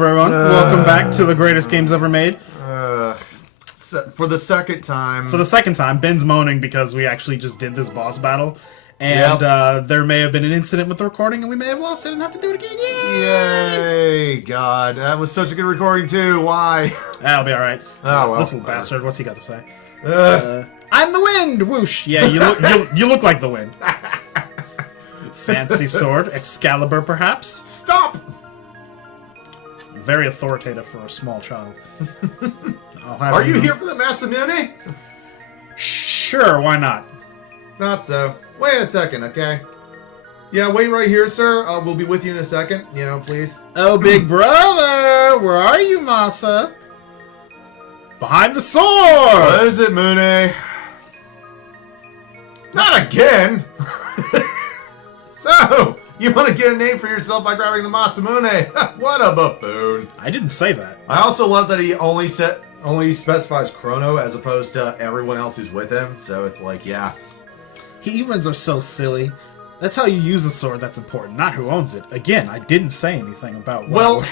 everyone. Welcome back to the greatest games ever made. For the second time. For the second time, Ben's moaning because we actually just did this boss battle. And there may have been an incident with the recording, and we may have lost it and have to do it again. Yay! Yay! God, that was such a good recording, too. Why? That'll be alright. Oh, well. This little bastard, what's he got to say? I'm the wind! Whoosh! Yeah, you look like the wind. Fancy sword. Excalibur, perhaps? Stop! Very authoritative for a small child. Are you here for the Masamune? Sure, why not? Not so. Wait a second, okay? Yeah, wait right here, sir. We'll be with you in a second. You know, please. Oh, big brother! Where are you, Masa? Behind the sword! What is it, Mune? Not again! So, you want to get a name for yourself by grabbing the Masamune? What a buffoon. I didn't say that. I also love that he only specifies Chrono as opposed to everyone else who's with him. So it's like, yeah. Humans are so silly. That's how you use a sword that's important, not who owns it. Again, I didn't say anything about Well,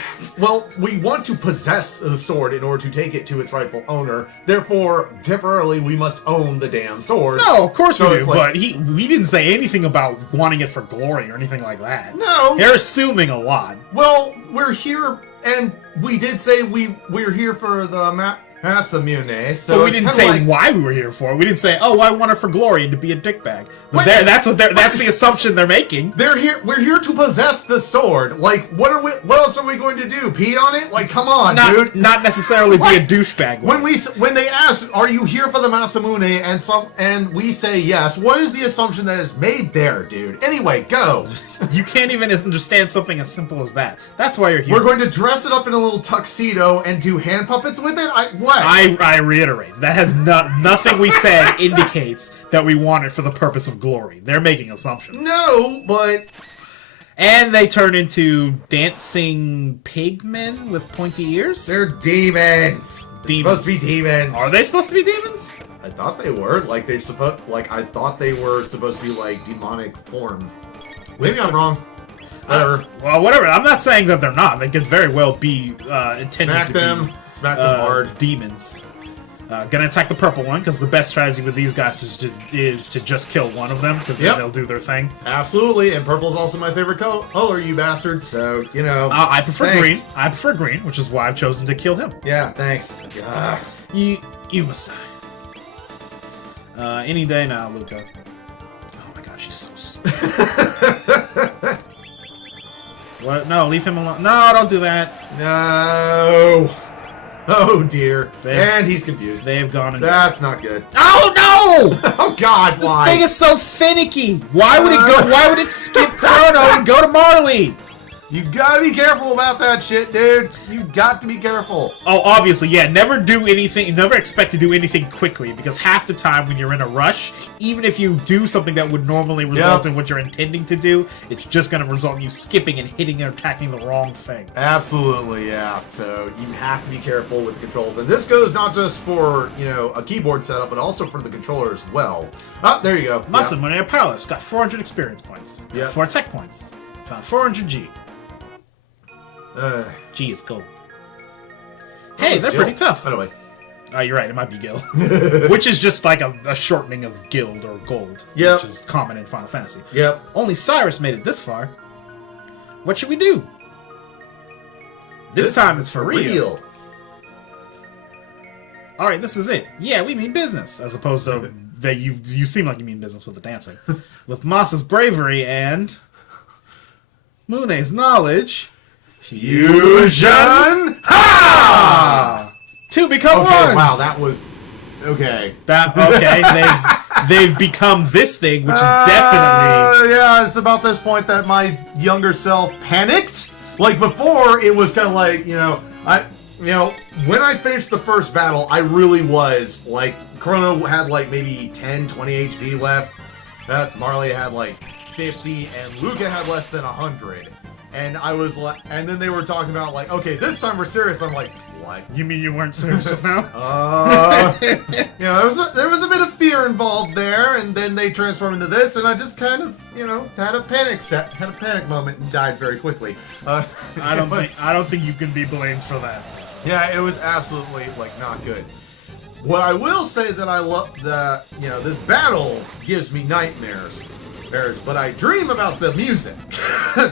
we want to possess the sword in order to take it to its rightful owner. Therefore, temporarily, we must own the damn sword. No, of course so we do, like, but we didn't say anything about wanting it for glory or anything like that. No. They're assuming a lot. Well, we're here, and we did say we're here for the Masamune, so but we didn't say like, why we were here for it. We didn't say, oh, I want it for glory and to be a dickbag. But that's the assumption they're making. They're here. We're here to possess the sword. Like, what else are we going to do? Pee on it? Like, come on, dude. Not necessarily be a douchebag. When they ask, "Are you here for the Masamune?" and we say yes, what is the assumption that is made there, dude? Anyway, go. You can't even understand something as simple as that. That's why you're here. We're going to dress it up in a little tuxedo and do hand puppets with it? What? I reiterate, that has nothing we said indicates that we want it for the purpose of glory. They're making assumptions. No, but... And they turn into dancing pigmen with pointy ears? They're demons. Supposed to be demons. Are they supposed to be demons? I thought they were. I thought they were supposed to be, like, demonic form. Maybe I'm wrong. Whatever. Well, whatever. I'm not saying that they're not. They could very well be intended Smack to them. be Smack them hard. Demons. Gonna attack the purple one, because the best strategy with these guys is to just kill one of them, because then they'll do their thing. Absolutely, and purple's also my favorite color, you bastard, so, you know. I prefer green. I prefer green, which is why I've chosen to kill him. Yeah, thanks. You must die. Any day now, Luca. Oh my god, she's so What? No, leave him alone. No, don't do that. No. Oh dear. And he's confused. They have gone. That's not good. Oh no! Oh god, why? This thing is so finicky. Why would it go? Why would it skip Chrono and go to Marley? You gotta be careful about that shit, dude. You got to be careful. Oh, obviously, yeah. Never do anything. Never expect to do anything quickly, because half the time when you're in a rush, even if you do something that would normally result in what you're intending to do, it's just going to result in you skipping and hitting and attacking the wrong thing. Absolutely, yeah. So you have to be careful with the controls, and this goes not just for a keyboard setup, but also for the controller as well. Oh, there you go. Masamune Palace got 400 experience points. Yeah. 4 tech points. Found 400 G. G is cool. Hey, they're pretty tough. By the way. Oh, you're right. It might be Gil. Which is just like a shortening of Guild or Gold. Yep. Which is common in Final Fantasy. Yep. Only Cyrus made it this far. What should we do? This time it's for real. Alright, this is it. Yeah, we mean business. As opposed to that you seem like you mean business with the dancing. With Masa's bravery and Mune's knowledge. Fusion! Ha! Two become one! Wow, that was... Okay. They've become this thing, which is definitely... Yeah, it's about this point that my younger self panicked. Like, before, it was kind of like, when I finished the first battle, I really was, like, Chrono had, like, maybe 10, 20 HP left. Marley had, like, 50, and Luca had less than 100. And I was like, and then they were talking about like, okay, this time we're serious. I'm like, why. You mean you weren't serious just now? There was a bit of fear involved there, and then they transformed into this, and I just kind of, had a panic moment and died very quickly. I don't think you can be blamed for that. Yeah, it was absolutely not good. What I will say that I love that this battle gives me nightmares. But I dream about the music,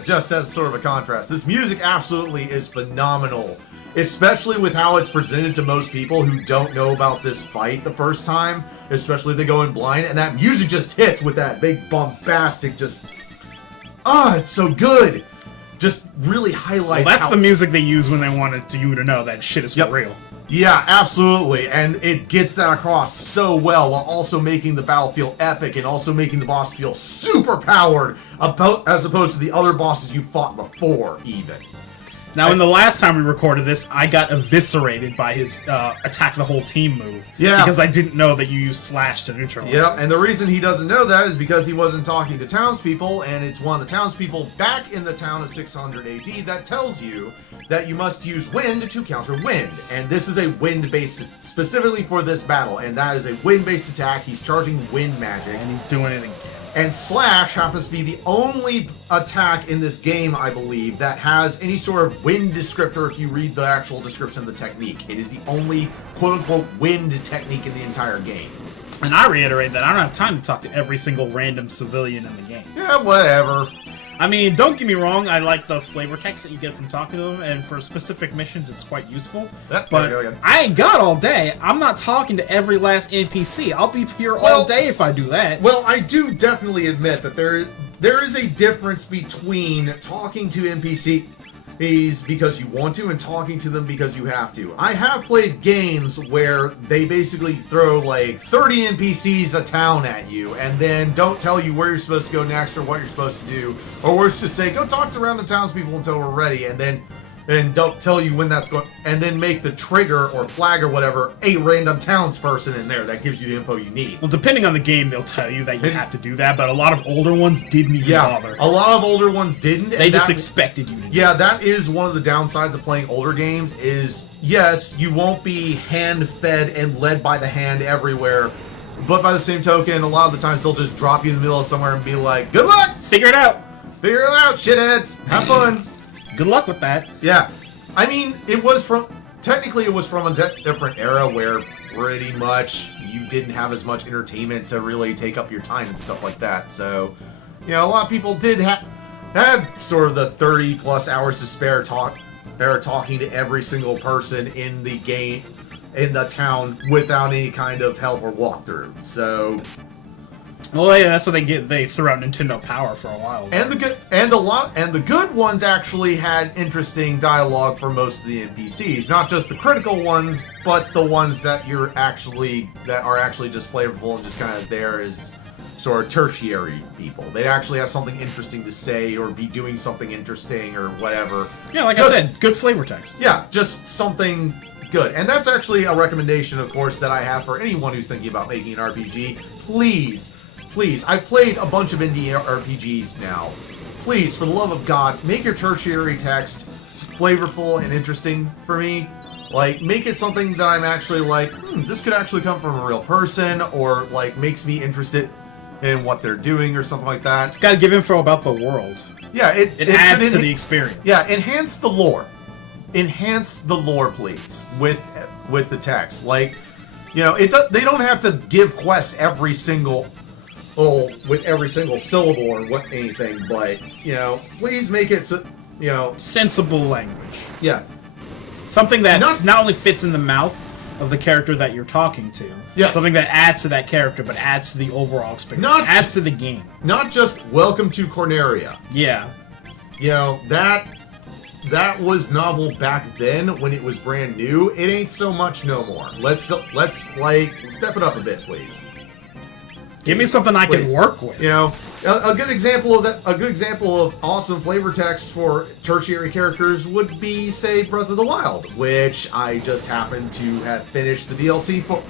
just as sort of a contrast. This music absolutely is phenomenal, especially with how it's presented to most people who don't know about this fight the first time, especially if they go in blind, and that music just hits with that big bombastic it's so good. Just really highlights that's the music they use when they wanted you to know that shit is for real. Yeah, absolutely, and it gets that across so well while also making the battle feel epic and also making the boss feel super powered as opposed to the other bosses you fought before, even. Now, in the last time we recorded this, I got eviscerated by his attack the whole team move. Yeah. Because I didn't know that you use slash to neutralize. Yeah, and the reason he doesn't know that is because he wasn't talking to townspeople, and it's one of the townspeople back in the town of 600 AD that tells you that you must use wind to counter wind. And this is a wind-based, specifically for this battle, and that is a wind-based attack. He's charging wind magic. And he's doing it again. And Slash happens to be the only attack in this game, I believe, that has any sort of wind descriptor if you read the actual description of the technique. It is the only quote-unquote wind technique in the entire game. And I reiterate that I don't have time to talk to every single random civilian in the game. Yeah, whatever. I mean, don't get me wrong, I like the flavor text that you get from talking to them, and for specific missions, it's quite useful. But I ain't got all day. I'm not talking to every last NPC. I'll be here all day if I do that. Well, I do definitely admit that there is a difference between talking to NPCs because you want to and talking to them because you have to. I have played games where they basically throw 30 NPCs a town at you and then don't tell you where you're supposed to go next or what you're supposed to do, or worse, just say go talk to random townspeople until we're ready, and don't tell you when that's going, and then make the trigger or flag or whatever a random townsperson in there that gives you the info you need. Well, depending on the game, they'll tell you that you have to do that, but a lot of older ones didn't even bother. A lot of older ones didn't. They just expected you to do Yeah, that is one of the downsides of playing older games is, yes, you won't be hand-fed and led by the hand everywhere, but by the same token, a lot of the times they'll just drop you in the middle of somewhere and be like, good luck! Figure it out! Figure it out, shithead! Have fun! Good luck with that. Yeah. I mean, technically it was from a different era where pretty much you didn't have as much entertainment to really take up your time and stuff like that. So, a lot of people did have sort of the 30 plus hours to spare talking to every single person in the game, in the town without any kind of help or walkthrough. So, well, yeah, that's what they get. They threw out Nintendo Power for a while. And the good ones actually had interesting dialogue for most of the NPCs, not just the critical ones, but the ones that are actually just flavorful and just kind of there as sort of tertiary people. They actually have something interesting to say or be doing something interesting or whatever. Yeah, I said, good flavor text. Yeah, just something good. And that's actually a recommendation, of course, that I have for anyone who's thinking about making an RPG. Please, I've played a bunch of indie RPGs now. Please, for the love of God, make your tertiary text flavorful and interesting for me. Make it something that I'm actually this could actually come from a real person, or makes me interested in what they're doing or something like that. It's got to give info about the world. Yeah, it adds to the experience. Yeah, enhance the lore. Enhance the lore, please, with the text. They don't have to give quests every single syllable or anything, but please make it sensible language. Yeah, something that not only fits in the mouth of the character that you're talking to. Yes. Something that adds to that character, but adds to the overall experience. Adds to the game. Not just welcome to Corneria. Yeah. That was novel back then when it was brand new. It ain't so much no more. Let's step it up a bit, please. Give me something I can work with. A good example of that. A good example of awesome flavor text for tertiary characters would be, say, Breath of the Wild, which I just happened to have finished the DLC for.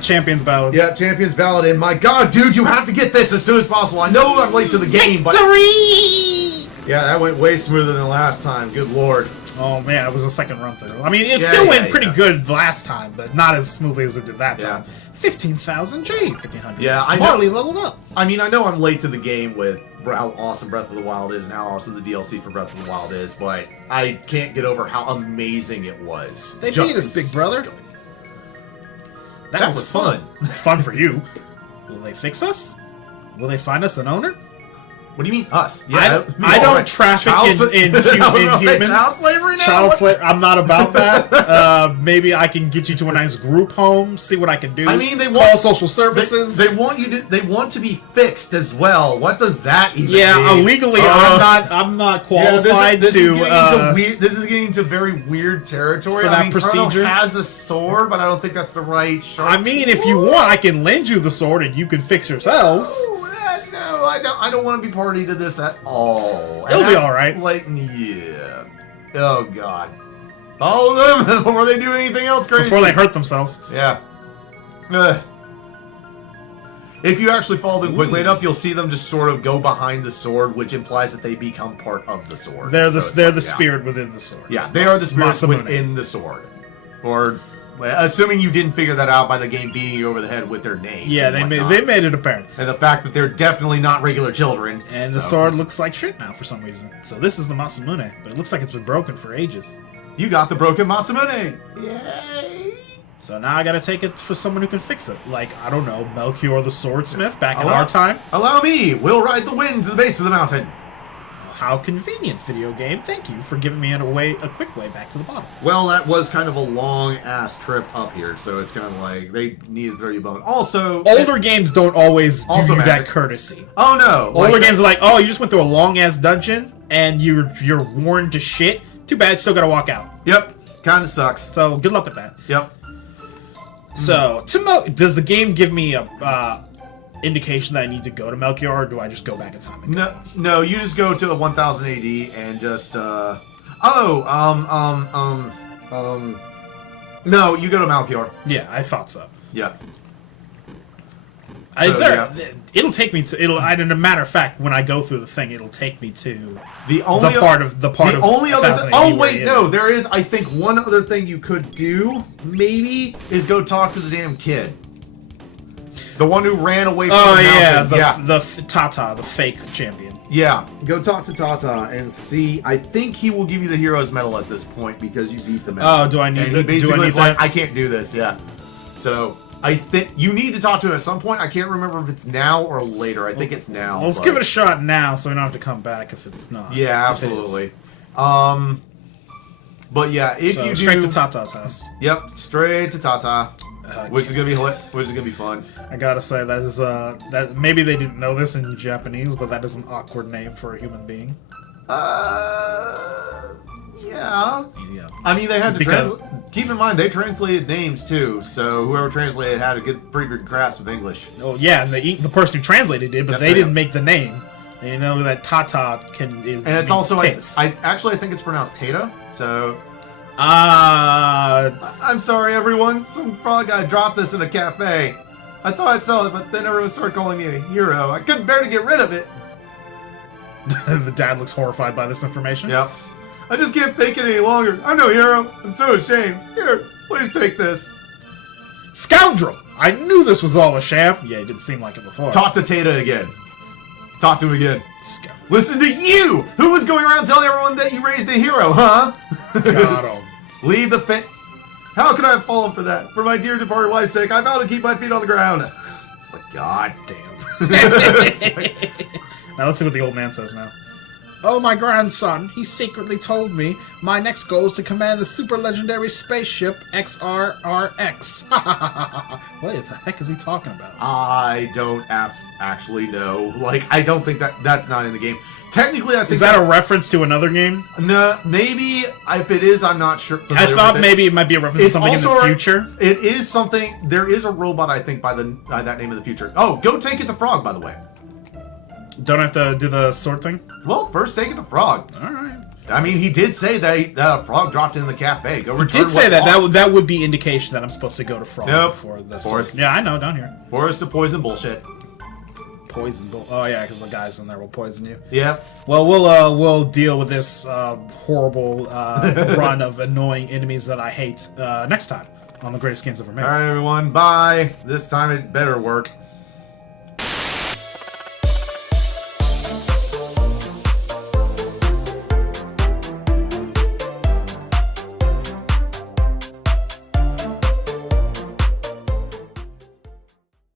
Champion's Ballad. Yeah, Champion's Ballad, and my God, dude, you have to get this as soon as possible. I know I'm late to the game, but Victory! Yeah, that went way smoother than last time. Good lord. Oh man, it was a second run through. I mean, it still went pretty good last time, but not as smoothly as it did that time. 15,000 G, 1,500. Yeah, I know. Marley's leveled up. I mean, I know I'm late to the game with how awesome Breath of the Wild is and how awesome the DLC for Breath of the Wild is, but I can't get over how amazing it was. They beat us, big brother. That was fun. Fun for you. Will they fix us? Will they find us an owner? What do you mean us? Yeah, I don't traffic in humans. Child slavery now? Child slavery. I'm not about that. Maybe I can get you to a nice group home. See what I can do. I mean, they call want social services. They want you to. They want to be fixed as well. What does that even mean? Yeah, illegally, I'm not qualified this to. Is getting into weird, this is getting into very weird territory. For that procedure, Chrono has a sword, but I don't think that's the right. I mean, if you want, I can lend you the sword and you can fix yourselves. No, I don't want to be party to this at all. It'll be all right. Like, yeah. Oh God. Follow them before they do anything else crazy. Before they hurt themselves. Yeah. If you actually follow them quickly enough, you'll see them just sort of go behind the sword, which implies that they become part of the sword. They're the spirit within the sword. Yeah, they are the spirit within the sword. Or assuming you didn't figure that out by the game beating you over the head with their names. Yeah, they made it apparent. And the fact that they're definitely not regular children. And the sword looks like shit now for some reason. So this is the Masamune, but it looks like it's been broken for ages. You got the broken Masamune! Yay! So now I gotta take it for someone who can fix it. Like, I don't know, Melchior the Swordsmith back in our time. Allow me! We'll ride the wind to the base of the mountain. How convenient, video game. Thank you for giving me a quick way back to the bottom. Well, that was kind of a long-ass trip up here, so it's kind of like they need to throw you a bone. Also... Older games don't always do you that courtesy. Oh, no. Older games are like, oh, you just went through a long-ass dungeon, and you're worn to shit. Too bad, still gotta walk out. Yep. Kinda sucks. So, good luck with that. Yep. So, does the game give me a... indication that I need to go to Melchior, or do I just go back in time? No, you just go to 1000 AD and just, no, you go to Melchior. Yeah, I thought so. Yeah. It'll take me to, as a matter of fact, when I go through the thing, it'll take me to the part of oh, wait, no, there is, I think, one other thing you could do, maybe, is go talk to the damn kid. The one who ran away from the mountain. The Tata, the fake champion. Yeah, go talk to Tata and see. I think he will give you the hero's medal at this point because you beat the medal. Oh, do I need? And he basically is like, I can't do this. Yeah, so I think you need to talk to him at some point. I can't remember if it's now or later. I think it's now. Well, let's give it a shot now, so we don't have to come back if it's not. Yeah, absolutely. But yeah, if you do straight to Tata's house. Yep, straight to Tata. Which is gonna be fun. I gotta say that is that maybe they didn't know this in Japanese, but that is an awkward name for a human being. Yeah. I mean, they had to keep in mind they translated names too, so whoever translated had a pretty good grasp of English. Oh yeah, and the person who translated did, but they didn't make the name. You know that Tata and it's also I think it's pronounced Tata. So. I'm sorry, everyone. Some frog guy dropped this in a cafe. I thought I'd sell it, but then everyone started calling me a hero. I couldn't bear to get rid of it. The dad looks horrified by this information. Yep. I just can't fake it any longer. I'm no hero. I'm so ashamed. Here, please take this. Scoundrel! I knew this was all a sham. Yeah, it didn't seem like it before. Talk to Tata again. Talk to him again. Listen to you! Who was going around telling everyone that you raised a hero, huh? Got him. Leave the How could I have fallen for that? For my dear departed wife's sake, I vow to keep my feet on the ground. It's like, God damn. Now let's see what the old man says now. Oh, my grandson, he secretly told me my next goal is to command the super legendary spaceship XRRX. What the heck is he talking about? I don't actually know. Like, I don't think that's not in the game. Technically, I think... Is that a reference to another game? No, maybe. If it is, I'm not sure. I thought maybe it might be a reference to something in the future. It is something... There is a robot, I think, by that name in the future. Oh, go take it to Frog, by the way. Don't have to do the sword thing? Well, first take it to Frog. Alright. I mean, he did say that Frog dropped in the cafe. Go return what's lost. That would be indication that I'm supposed to go to Frog before the Forest. Yeah, I know, down here. Forest of poison bullshit. poison bull. Oh yeah, because the guys in there will poison you. Yep. Well, we'll deal with this horrible run of annoying enemies that I hate next time on the Greatest Games Ever Made. All right, everyone. Bye. This time it better work.